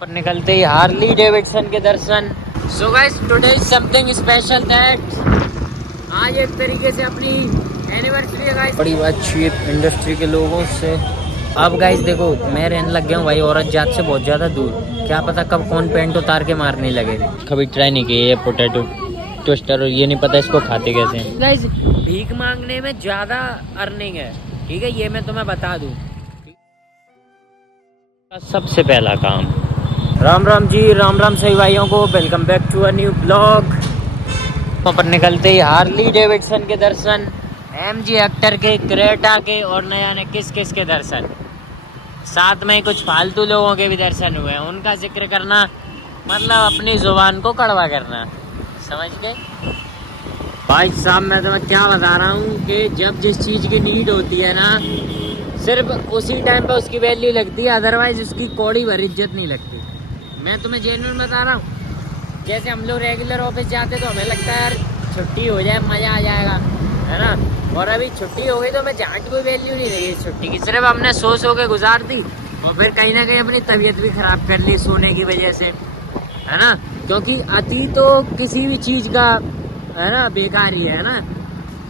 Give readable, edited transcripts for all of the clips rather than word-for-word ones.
पर निकलते ही हार्ली डेविडसन के दर्शन। So guys today is something special that आज एक तरीके से अपनी एनिवर्सरी है गाइस। बड़ी बातचीत इंडस्ट्री के लोगों से। अब गाइस देखो मैं रहने लग गया हूँ भाई औरत जात से बहुत ज़्यादा दूर। क्या पता कब कौन पेंट उतार के मारने लगे। कभी ट्राई नहीं किया ये पोटैटो ट्विस्टर और ये नहीं पता इसको खाते कैसे हैं। गाइस भीख मांगने में ज़्यादा अर्निंग है, ठीक है, ये मैं तुम्हें बता दूँ। सबसे पहला काम राम राम जी, राम राम सही भाइयों को, welcome back to a new blog. पर निकलते ही हार्ली डेविडसन के दर्शन, एमजी हेक्टर के, क्रेटा के और नया ने किस किस के दर्शन, साथ में कुछ फालतू लोगों के भी दर्शन हुए। उनका जिक्र करना मतलब अपनी जुबान को कड़वा करना, समझ गए भाई साहब। मैं तुम्हें क्या बता रहा हूँ कि जब जिस चीज़ की नीड होती है ना सिर्फ उसी टाइम पे उसकी वैल्यू लगती है, अदरवाइज उसकी कौड़ी भर इज्जत नहीं लगती। मैं तुम्हें जेन्युइन बता रहा हूँ। जैसे हम लोग रेगुलर ऑफिस जाते तो हमें लगता है यार छुट्टी हो जाए मज़ा आ जाएगा, है ना, और अभी छुट्टी हो गई तो मैं जहाँ की कोई वैल्यू नहीं रही छुट्टी की। सिर्फ हमने सो के गुजार दी और फिर कहीं ना कहीं अपनी तबीयत भी ख़राब कर ली सोने की वजह से, है ना, क्योंकि अति तो किसी भी चीज़ का है ना बेकार ही है ना।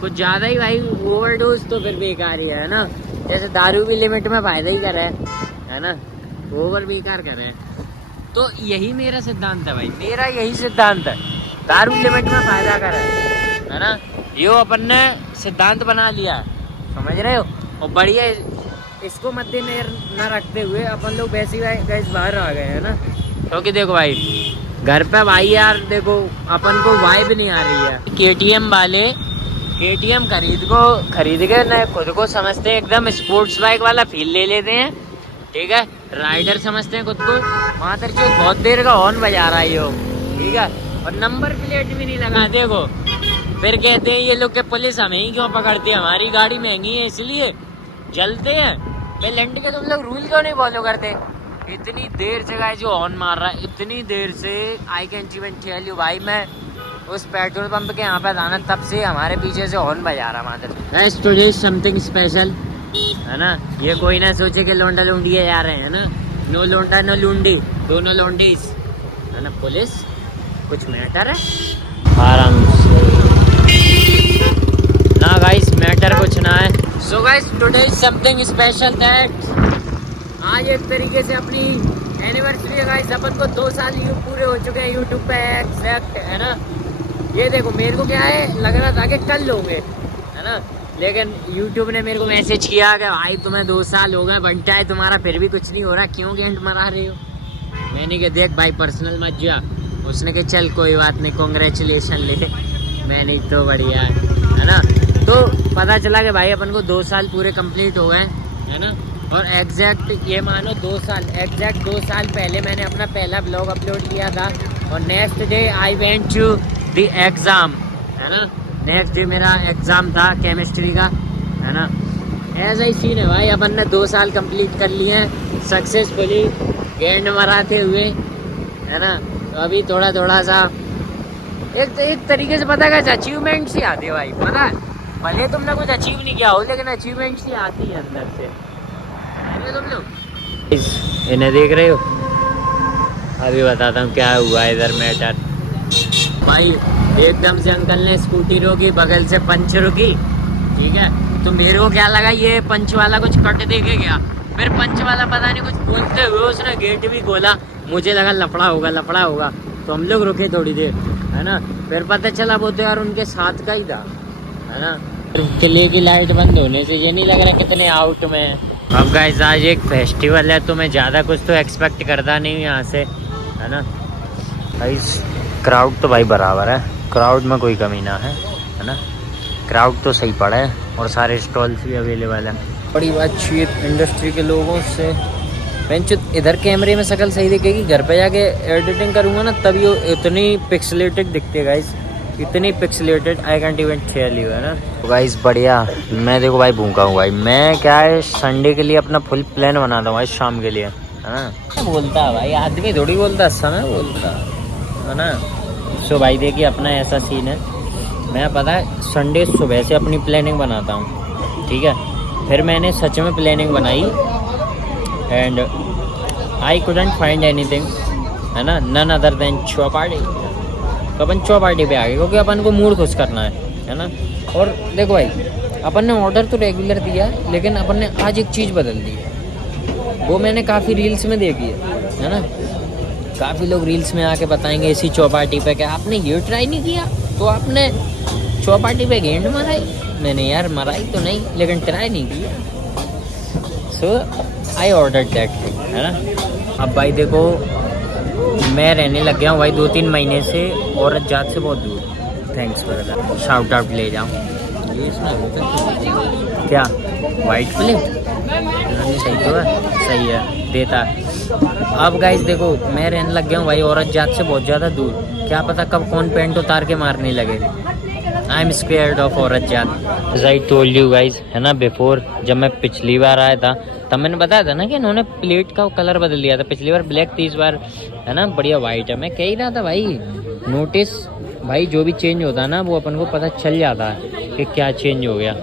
कुछ ज़्यादा ही भाई ओवरडोज तो फिर बेकार ही है ना। जैसे दारू भी लिमिट में फायदा ही कर है ना, ओवर बेकार कर है। तो यही मेरा सिद्धांत है भाई, मेरा यही सिद्धांत है, दारू लिमिट में फायदा कर है ना। यो अपन ने सिद्धांत बना लिया, समझ रहे हो। और बढ़िया इसको मद्देनजर न रखते हुए अपन लोग वैसे ही गैस बाहर आ गए हैं ना। क्योंकि देखो भाई घर पे भाई यार देखो अपन को वाइब नहीं आ रही है। केटीएम वाले केटीएम खरीद के न खुद को समझते हैं एकदम स्पोर्ट्स बाइक वाला फील ले लेते हैं, ठीक है, राइडर समझते हैं खुद को। वहाँ तक जो बहुत देर का हॉर्न बजा रहा है यो, ठीक है, और नंबर प्लेट भी नहीं लगाते को। फिर कहते हैं ये लोग के पुलिस हमें ही क्यों पकड़ती है, हमारी गाड़ी महंगी है इसलिए जलते हैं। लंड के तुम लोग रूल क्यों नहीं फॉलो करते। इतनी देर से गाइस जो हॉर्न मार रहा है, इतनी देर से I can even tell you भाई, मैं उस पेट्रोल पंप के यहाँ पे था ना तब से हमारे पीछे से हॉर्न बजा रहा मादर। Guys today is something special, है ना। ये कोई ना सोचे कि लोंडा लूंडिया जा रहे हैं ना, नो लोंडा नो लूंडी, दोनों लौंडीज, है ना। पुलिस कुछ मैटर है आराम से ना गाइस, मैटर कुछ ना है। सो guys today is something special that आज एक तरीके से अपनी एनिवर्सरी है गाइस। अपन को 2 साल पूरे हो चुके हैं यूट्यूब पे एग्जैक्ट, है ना। ये देखो मेरे को क्या है लग रहा था कि कल होंगे, है ना, लेकिन यूट्यूब ने मेरे को मैसेज किया कि भाई तुम्हें 2 साल हो गए, बनता है तुम्हारा फिर भी कुछ नहीं हो रहा, क्यों गेंट मना रहे हो। मैंने कहा देख भाई पर्सनल मत जा। उसने कहा चल कोई बात नहीं, कॉन्ग्रेचुलेशन ले। मैंने तो बढ़िया है ना। तो पता चला कि भाई अपन को 2 साल पूरे कंप्लीट हो गए, है ना। और एग्जैक्ट ये मानो 2 साल, एग्जैक्ट 2 साल पहले मैंने अपना पहला ब्लॉग अपलोड किया था और next day I went to the exam, है ना। नेक्स्ट डे मेरा एग्ज़ाम था केमिस्ट्री का, है ना। ऐसा ही सीन है भाई, अपन ने 2 साल कंप्लीट कर लिए हैं सक्सेसफुली गेंद मराते हुए, है ना। तो अभी थोड़ा थोड़ा सा एक तरीके से पता है अचीवमेंट्स ही आते हैं भाई, पता है। भले तुमने कुछ अचीव नहीं किया हो लेकिन अचीवमेंट्स ही आती है अंदर से, तुम लोग इन्हें देख रहे हो। अभी बताता हूँ क्या हुआ इधर मैटर। भाई एकदम से अंकल ने स्कूटी रोकी, बगल से पंच रुकी, ठीक है। तो मेरे को क्या लगा ये पंच वाला कुछ कट दे के गया, फिर पंच वाला पता नहीं कुछ बोलते हुए उसने गेट भी खोला, मुझे लगा लफड़ा होगा। तो हम लोग रुके थोड़ी देर, है ना। फिर पता चला वो तो यार उनके साथ का ही था, है ना। किले की लाइट बंद होने से ये नहीं लग रहा कितने आउट में है। अब गाइस आज एक फेस्टिवल है तो मैं ज़्यादा कुछ तो एक्सपेक्ट करता नहीं हूँ यहाँ से, है ना। गाइस क्राउड तो भाई बराबर है, क्राउड में कोई कमी ना है ना। क्राउड तो सही पड़ा है और सारे स्टॉल्स भी अवेलेबल है। बड़ी बातचीत इंडस्ट्री के लोगों से। बेंच इधर कैमरे में शक्ल सही दिखेगी, घर पे जाके एडिटिंग करूँगा ना तभी वो इतनी पिक्सलेटेड दिखती है गाइस, इतनी pixelated I can't even tell you, है ना। तो गाइस बढ़िया। मैं देखो भाई भूखा हूँ भाई, मैं क्या है संडे के लिए अपना फुल प्लान बनाता हूँ भाई शाम के लिए, है ना। बोलता है भाई आदमी थोड़ी बोलता, समय बोलता है ना। सो भाई देखिए अपना ऐसा सीन है, मैं पता है संडे सुबह से अपनी प्लानिंग बनाता हूँ, ठीक है। फिर मैंने सच में प्लानिंग बनाई and I couldn't find anything, है ना, नन अदर देन चौपाटी। तो अपन चौपाटी पे आ गए क्योंकि अपन को मूड खुश करना है ना। और देखो भाई, अपन ने ऑर्डर तो रेगुलर दिया लेकिन अपन ने आज एक चीज़ बदल दी है, वो मैंने काफ़ी रील्स में देखी है ना। काफ़ी लोग रील्स में आके बताएंगे इसी चौपाटी पे कि आपने ये ट्राई नहीं किया, तो आपने चौपाटी पे गेंद मराई। मैंने यार मराई तो नहीं लेकिन ट्राई नहीं किया। सो आई ऑर्डर दैट, है ना। अब भाई देखो, मैं रहने लग गया हूँ भाई 2-3 महीने से औरत जात से बहुत दूर। थैंक्स ब्रदर, शाउट आउट ले जाऊँ। क्या वाइट प्लेट सही तो है, सही है, देता है। अब गाइस देखो, मैं रहने लग गया हूँ भाई औरत जात से बहुत ज़्यादा दूर। क्या पता कब कौन पेंट उतार के मारने लगे। आई एम स्केयर्ड ऑफ औरत जात। As I told you guys, है ना, बिफोर, जब मैं पिछली बार आया था तब मैंने बताया था ना कि इन्होंने प्लेट का कलर बदल दिया था। पिछली बार ब्लैक थी, इस बार है ना बढ़िया वाइट है। मैं कह ही रहा था भाई, नोटिस भाई जो भी चेंज होता है ना वो अपन को पता चल जाता है कि क्या चेंज हो गया,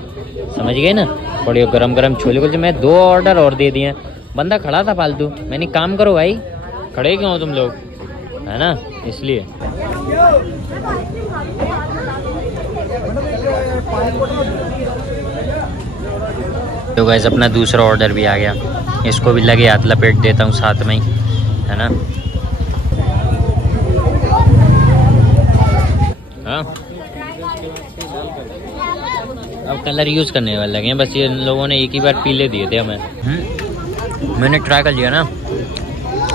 समझ गए ना। बढ़िया गरम गरम छोले कुलचे मैं 2 ऑर्डर और दे दिए। बंदा खड़ा था फालतू, मैंने काम करो भाई, खड़े क्यों हो तुम लोग, है ना, इसलिए। तो गाइस अपना दूसरा ऑर्डर भी आ गया, इसको भी लगे हाथ लपेट देता हूँ साथ में ही, है ना। हाँ, अब कलर यूज़ करने वाले लगे हैं, बस ये इन लोगों ने एक ही बार पीले दिए थे हमें। मैंने ट्राई कर लिया ना,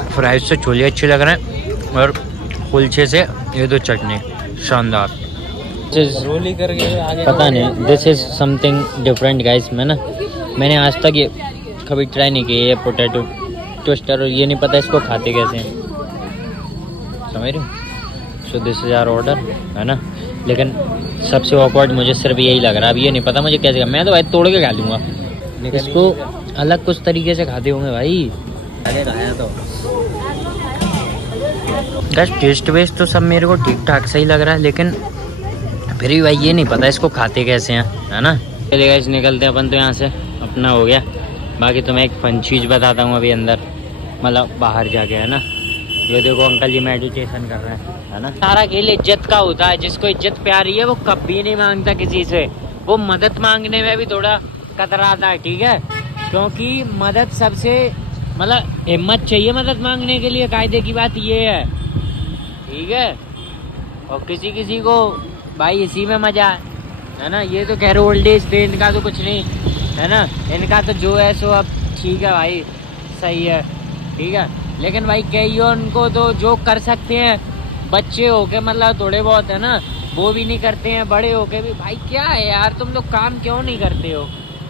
फ्राइज से छोले अच्छे लग रहे हैं और कुलचे से ये 2 चटनी शानदार। रोली करके पता नहीं, this is something different guys. मैंने आज तक ये कभी ट्राई नहीं किया, ये पोटैटो टोस्टर, और ये नहीं पता इसको खाते कैसे हैं, समझ रहे हो। So this is our order, है ना। लेकिन सबसे ऑकवर्ड मुझे सिर्फ यही लग रहा है, अब ये नहीं पता मुझे कैसे। मैं तो भाई तोड़ के खा लूँगा, इसको अलग कुछ तरीके से खाते होंगे भाई। अरे खाया तो बस टेस्ट वेस्ट तो सब मेरे को ठीक ठाक सही लग रहा है, लेकिन फिर भी भाई ये नहीं पता इसको खाते कैसे हैं, है ना। चलिए गाइस निकलते हैं अपन तो यहाँ से, अपना हो गया। बाकी तो मैं एक फन चीज़ बताता हूँ अभी अंदर, मतलब बाहर जाके, है ना। ये देखो अंकल जी मेडिटेशन कर रहे हैं, है ना। सारा खेल इज्जत का होता है, जिसको इज्जत प्यारी है वो कभी नहीं मांगता किसी से, वो मदद मांगने में भी थोड़ा कतराता है, ठीक है। क्योंकि मदद सबसे, मतलब हिम्मत चाहिए मदद मांगने के लिए, कायदे की बात ये है, ठीक है। और किसी किसी को भाई इसी में मजा है ना। ये तो कह रहे ओल्ड एज थे, इनका तो कुछ नहीं, है ना। इनका तो जो है सो अब ठीक है भाई, सही है, ठीक है। लेकिन भाई कई उनको तो जो कर सकते हैं बच्चे होके, मतलब थोड़े बहुत, है ना, वो भी नहीं करते हैं। बड़े होके भी भाई क्या है यार, तुम लोग काम क्यों नहीं करते हो।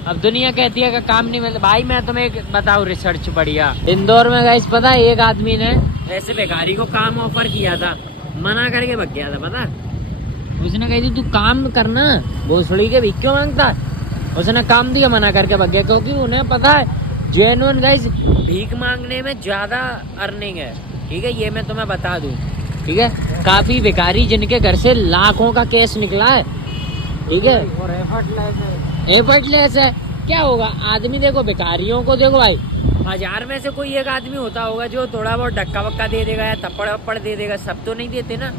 अब दुनिया कहती है कि काम नहीं मिलता। भाई मैं तुम्हें बताऊँ रिसर्च बढ़िया, इंदौर में गाइस पता है, एक आदमी ने ऐसे भिखारी को काम ऑफर किया था, मना करके भाग गया था। पता, उसने कही थी तू काम करना, भोसड़ी के भीख क्यों मांगता। उसने काम दिया, मना करके भाग गया, क्योंकि उन्हें पता है जेन्युइन गाइस भीख मांगने में ज़्यादा अर्निंग है, ठीक है। ये मैं तुम्हें बता दूं, ठीक है। काफ़ी भिखारी जिनके घर से लाखों का केस निकला है, ठीक है, और एफर्टलेस है। क्या होगा आदमी, देखो भिखारियों को देखो भाई, 1000 में से कोई एक आदमी होता होगा जो थोड़ा बहुत धक्का वक्का दे देगा या थप्पड़ वप्पड़ दे देगा, सब तो नहीं देते ना,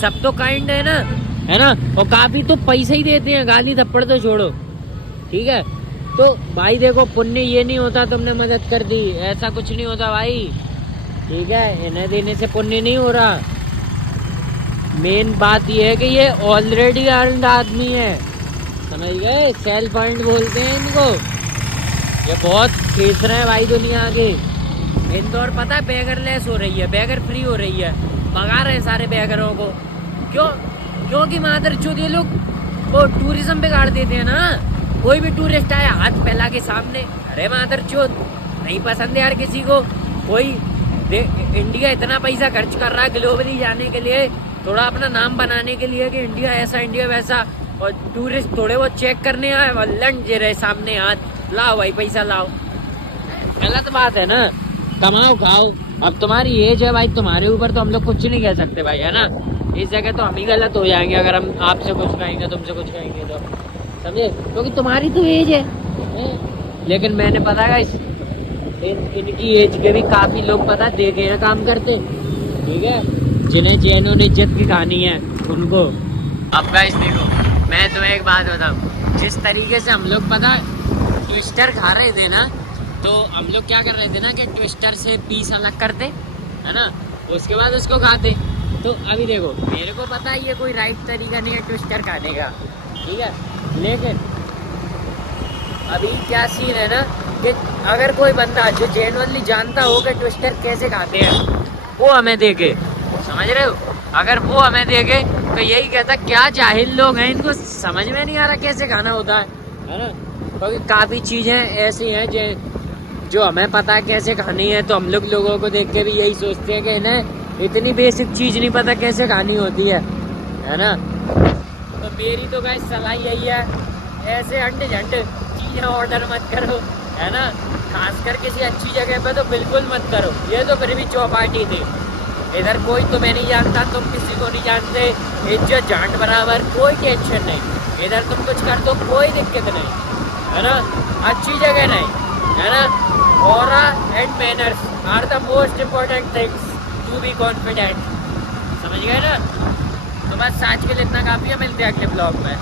सब तो काइंड है ना, है ना। और काफ़ी तो पैसे ही देते हैं, गाली थप्पड़ तो छोड़ो, ठीक है। तो भाई देखो, पुण्य ये नहीं होता तुमने मदद कर दी, ऐसा कुछ नहीं होता भाई, ठीक है। इन्हें देने से पुण्य नहीं हो रहा। मेन बात ये है कि ये ऑलरेडी अर्नड आदमी है, समझ गए, सेल्फ अर्नड बोलते हैं इनको। ये बहुत खींच रहे हैं भाई दुनिया आगे। इंदौर पता है बेगरलेस हो रही है, बेगर फ्री हो रही है, भगा रहे हैं सारे बेगरों को। क्यों? क्योंकि मादरचोद ये लोग वो टूरिज्म बिगाड़ देते हैं ना। कोई भी टूरिस्ट आया हाथ फैला के सामने, अरे मादरचोद, नहीं पसंद है यार किसी को। कोई इंडिया इतना पैसा खर्च कर रहा है ग्लोबली जाने के लिए, थोड़ा अपना नाम बनाने के लिए कि इंडिया ऐसा इंडिया वैसा, और टूरिस्ट थोड़े वो चेक करने आए, वल्लन जे रहे सामने हाथ, लाओ भाई पैसा लाओ। गलत बात है ना, कमाओ खाओ। अब तुम्हारी एज है भाई, तुम्हारे ऊपर तो हम लोग कुछ नहीं कह सकते भाई, है ना। इस जगह तो हम ही गलत हो जाएंगे अगर हम आपसे कुछ कहेंगे, तुमसे कुछ कहेंगे तो, समझे, क्योंकि तुम्हारी तो एज है। लेकिन मैंने पता है इनकी एज के भी काफी लोग पता देखे हैं काम करते, ठीक है, जिन्हें जैनों ने इज्जत की कहानी है उनको। अब गाइस देखो, मैं तुम्हें एक बात बताऊं, जिस तरीके से हम लोग पता ट्विस्टर खा रहे थे ना, तो हम लोग क्या कर रहे थे ना कि ट्विस्टर से पीस अलग करते है ना, उसके बाद उसको खाते। तो अभी देखो, मेरे को पता है ये कोई राइट तरीका नहीं है ट्विस्टर खाने का, ठीक है, लेकिन अभी क्या सीन है ना कि अगर कोई बंदा जो जेन्युइनली जानता हो कि ट्विस्टर कैसे खाते हैं, वो हमें देखे, समझ रहे हो, अगर वो हमें देखे तो यही कहता क्या जाहिल लोग हैं, इनको समझ में नहीं आ रहा कैसे खाना होता है ना। क्योंकि काफ़ी चीज़ें ऐसी हैं जो हमें पता है कैसे खानी है, तो हम लोग लोगों को देख के भी यही सोचते हैं कि इन्हें इतनी बेसिक चीज़ नहीं पता कैसे खानी होती है ना। तो मेरी तो गाइस सलाह यही है, ऐसे अंडे झंड चीज़ें ऑर्डर मत करो, है ना, खासकर किसी अच्छी जगह पे तो बिल्कुल मत करो। ये तो फिर भी चौपाटी थी, इधर कोई तुम्हें नहीं जानता, तुम किसी को नहीं जानते, इज्जत जान बराबर, कोई टेंशन नहीं, इधर तुम कुछ कर दो कोई दिक्कत नहीं, है ना, अच्छी जगह नहीं, है ना। Aura and manners are the most important things to be confident, समझ गए ना। तो बस आज के लिए इतना काफ़ी है, मिलते हैं अगले ब्लॉग में।